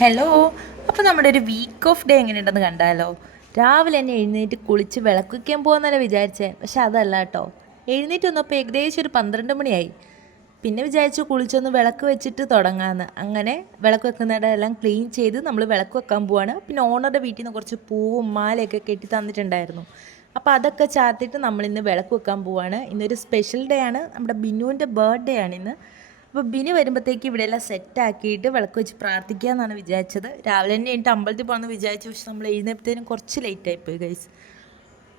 Hello. അപ്പോൾ നമ്മുടെ ഒരു വീക്ക് ഓഫ് ഡേ എങ്ങനെയുണ്ടെന്ന് കണ്ടാലോ? രാവിലെ തന്നെ എഴുന്നേറ്റ് കുളിച്ച് വിളക്ക് വയ്ക്കാൻ പോകുന്നല്ലേ വിചാരിച്ചേ, പക്ഷെ അതല്ല കേട്ടോ. എഴുന്നേറ്റ് വന്നപ്പോൾ ഏകദേശം ഒരു 12 മണിയായി. പിന്നെ വിചാരിച്ചു കുളിച്ചൊന്ന് വിളക്ക് വെച്ചിട്ട് തുടങ്ങാമെന്ന്. അങ്ങനെ വിളക്ക് വെക്കുന്നിടം എല്ലാം ക്ലീൻ ചെയ്ത് നമ്മൾ വിളക്ക് വെക്കാൻ പോവാണ്. പിന്നെ ഓണറുടെ വീട്ടിൽ നിന്ന് കുറച്ച് പൂവും മാലയൊക്കെ കെട്ടി തന്നിട്ടുണ്ടായിരുന്നു. അപ്പോൾ അതൊക്കെ ചാർത്തിട്ട് നമ്മളിന്ന് വിളക്ക് വെക്കാൻ പോവാണ്. ഇന്നൊരു സ്പെഷ്യൽ ഡേ ആണ്, നമ്മുടെ ബിന്നുവിൻ്റെ ബർത്ത്ഡേ ആണ് ഇന്ന്. അപ്പോൾ ബിനി വരുമ്പോഴത്തേക്ക് ഇവിടെ എല്ലാം സെറ്റാക്കിയിട്ട് വിളക്ക് വെച്ച് പ്രാർത്ഥിക്കുക എന്നാണ് വിചാരിച്ചത്. രാവിലെ തന്നെ എനിക്ക് അമ്പലത്തിൽ പോകണമെന്ന് വിചാരിച്ചു, പക്ഷെ നമ്മൾ എഴുന്നേപ്പത്തേനും കുറച്ച് ലേറ്റായിപ്പോയി ഗൈസ്.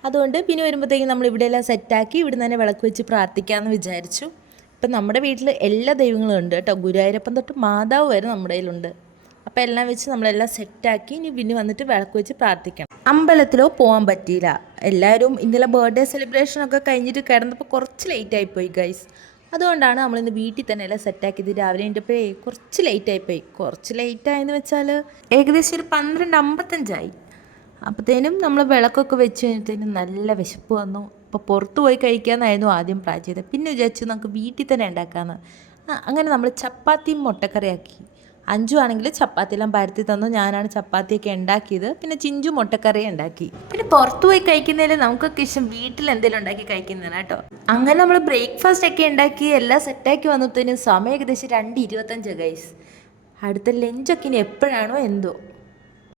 അതുകൊണ്ട് ബിനി വരുമ്പോഴത്തേക്കും നമ്മൾ ഇവിടെ എല്ലാം സെറ്റാക്കി ഇവിടെ തന്നെ വിളക്ക് വെച്ച് പ്രാർത്ഥിക്കാമെന്ന് വിചാരിച്ചു. ഇപ്പം നമ്മുടെ വീട്ടിൽ എല്ലാ ദൈവങ്ങളും ഉണ്ട് കേട്ടോ. ഗുരുവായൂരപ്പൻ തൊട്ട് മാതാവ് വരെ നമ്മുടെ കയ്യിലുണ്ട്. അപ്പോൾ എല്ലാം വെച്ച് നമ്മളെല്ലാം സെറ്റാക്കി ഇനി ബിനി വന്നിട്ട് വിളക്ക് വെച്ച് പ്രാർത്ഥിക്കണം. അമ്പലത്തിലോ പോകാൻ പറ്റിയില്ല. എല്ലാവരും ഇന്നലെ ബർത്ത്ഡേ സെലിബ്രേഷനൊക്കെ കഴിഞ്ഞിട്ട് കിടന്നപ്പോൾ കുറച്ച് ലേറ്റായിപ്പോയി ഗൈസ്. അതുകൊണ്ടാണ് നമ്മളിന്ന് വീട്ടിൽ തന്നെ എല്ലാം സെറ്റാക്കിയത്. രാവിലെ എൻ്റെപ്പോഴേ കുറച്ച് ലേറ്റായിപ്പോയി. കുറച്ച് ലേറ്റായെന്ന് വെച്ചാൽ ഏകദേശം ഒരു 12:55 അപ്പോഴത്തേനും നമ്മൾ വിളക്കൊക്കെ വെച്ച് കഴിഞ്ഞപ്പോഴത്തേനും നല്ല വിശപ്പ് വന്നു. അപ്പോൾ പുറത്ത് പോയി കഴിക്കാമെന്നായിരുന്നു ആദ്യം പ്ലാൻ ചെയ്തത്. പിന്നെ വിചാരിച്ചു നമുക്ക് വീട്ടിൽ തന്നെ ഉണ്ടാക്കാമെന്ന്. അങ്ങനെ നമ്മൾ ചപ്പാത്തിയും മുട്ടക്കറിയാക്കി. അഞ്ചു ആണെങ്കിൽ ചപ്പാത്തിയെല്ലാം പരത്തി തന്നു. ഞാനാണ് ചപ്പാത്തിയൊക്കെ ഉണ്ടാക്കിയത്. പിന്നെ ചിഞ്ചു മുട്ടക്കറി ഉണ്ടാക്കി. പിന്നെ പുറത്തു പോയി കഴിക്കുന്നതിൽ നമുക്കൊക്കെ ഇഷ്ടം വീട്ടിൽ എന്തെങ്കിലും ഉണ്ടാക്കി കഴിക്കുന്നതാണ് കേട്ടോ. അങ്ങനെ നമ്മൾ ബ്രേക്ക്ഫാസ്റ്റ് ഒക്കെ ഉണ്ടാക്കി എല്ലാം സെറ്റാക്കി വന്നപ്പോഴത്തേനും സമയം ഏകദേശം 2:25 ഗൈസ്. അടുത്ത ലഞ്ചൊക്കെ ഇനി എപ്പോഴാണോ എന്തോ.